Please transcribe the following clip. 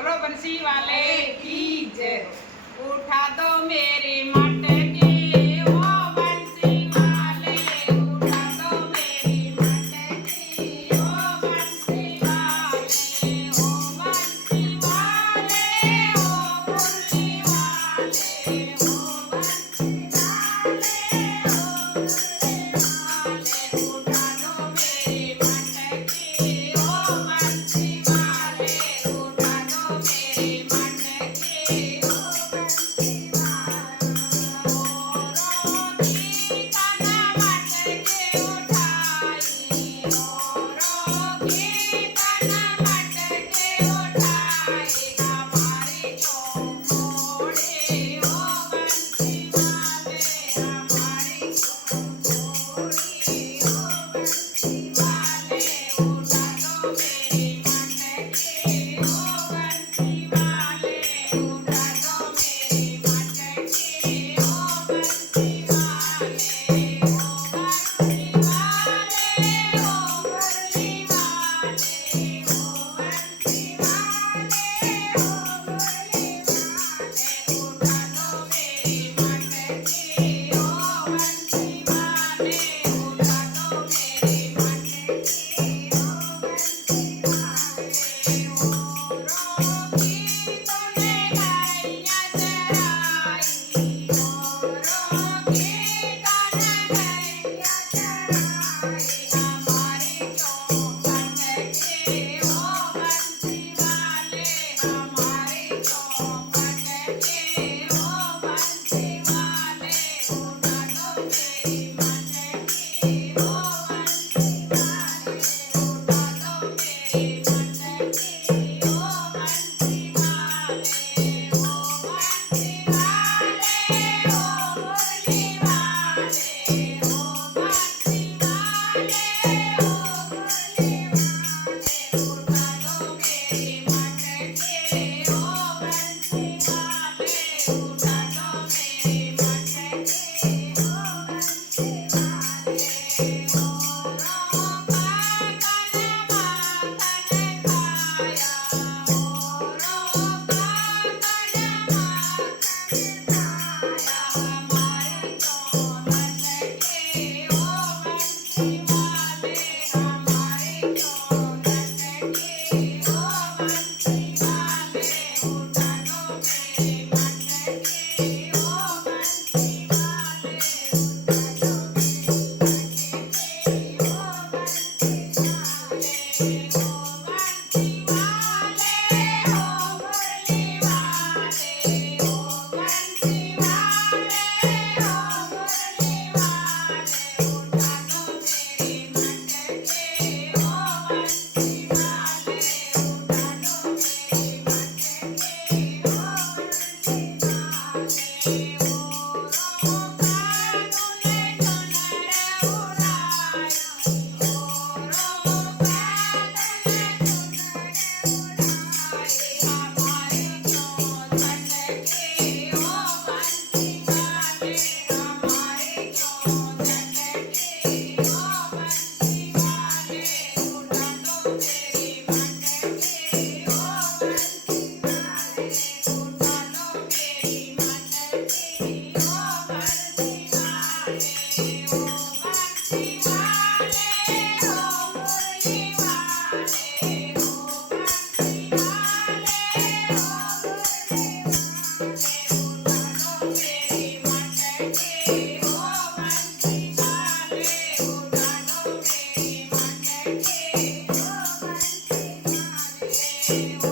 बोलो बंसी वाले की जय। उठा दो मेरे मटके ओ बंसी वाले, उठा दो मेरी मटकी ओ बंसी वाले, ओ बंसी वाले, ओ मुरली वाले, ओ बंसी वाले, ओ मुरली वाले, उठा दो मेरी मटकी ओ बंसी वाले, उठा दो मेरी मटकी ओ बंसी वाले। औरों की तना मटके उठाई, औरों की तना मटके उठाई, हमारी चौकोड़ी ओ बंसी वाले, हमारी चौकोड़ी ओ बंसी वाले, उठा दो मेरी मटकी ओ बंसी वाले, उठा दो मेरी मटकी ओ बंसी वाले, ओ बंसी वाले, ओ मुरली वाले, ओ बंसी वाले, ओ मुरली वाले, उठा दो मेरी मटकी ओ बंसी वाले, उठा दो मेरी मटकी ओ बंसी वाले। औरों की तूने गैया चराई, औरों की तूने गैया चराई, हमारी चौखट के ओ बंसी वाले, हमारी चौखट के ओ बंसी वाले, उठा दो मेरी मटकी ओ बंसी वाले, उठा दो मेरी मटकी ओ बंसी वाले, ओ बंसी वाले, ओ मुरली वाले, ओ बंसी वाले, ओ मुरली वाले, उठा दो मेरी मटकी ओ बंसी वाले, उठा दो मेरी मटकी ओ बंसी वाले। औरों का तन माखन खाया, औरों का तन माखन खाया, हमारी चौखट के ओ बंसी वाले, हमारी चौखट के ओ बंसी वाले, उठा दो मेरी मटकी ओ बंसी वाले, उठा दो मेरी मटकी ओ बंसी वाले, ओ बंसी वाले, ओ मुरली वाले, ओ बंसी वाले, ओ मुरली वाले, उठा दो मेरी मटकी ओ बंसी वाले, उठा दो मेरी मटकी ओ बंसी वाले। औरों का तूने चुनर उड़ाई, औरों का तूने चुनर उड़ाई, हमारी चौखट के ओ बंसी वाले, हमारी चौखट के ओ बंसी वाले, उठा दो मेरी मटकी ओ बंसी वाले, उठा दो मेरी मटकी ओ बंसी वाले, ओ बंसी वाले, ओ मुरली वाले, ओ बंसी वाले, ओ मुरली वाले, उठा दो मेरी मटकी ओ बंसी वाले, उठा दो मेरी मटकी ओ बंसी वाले।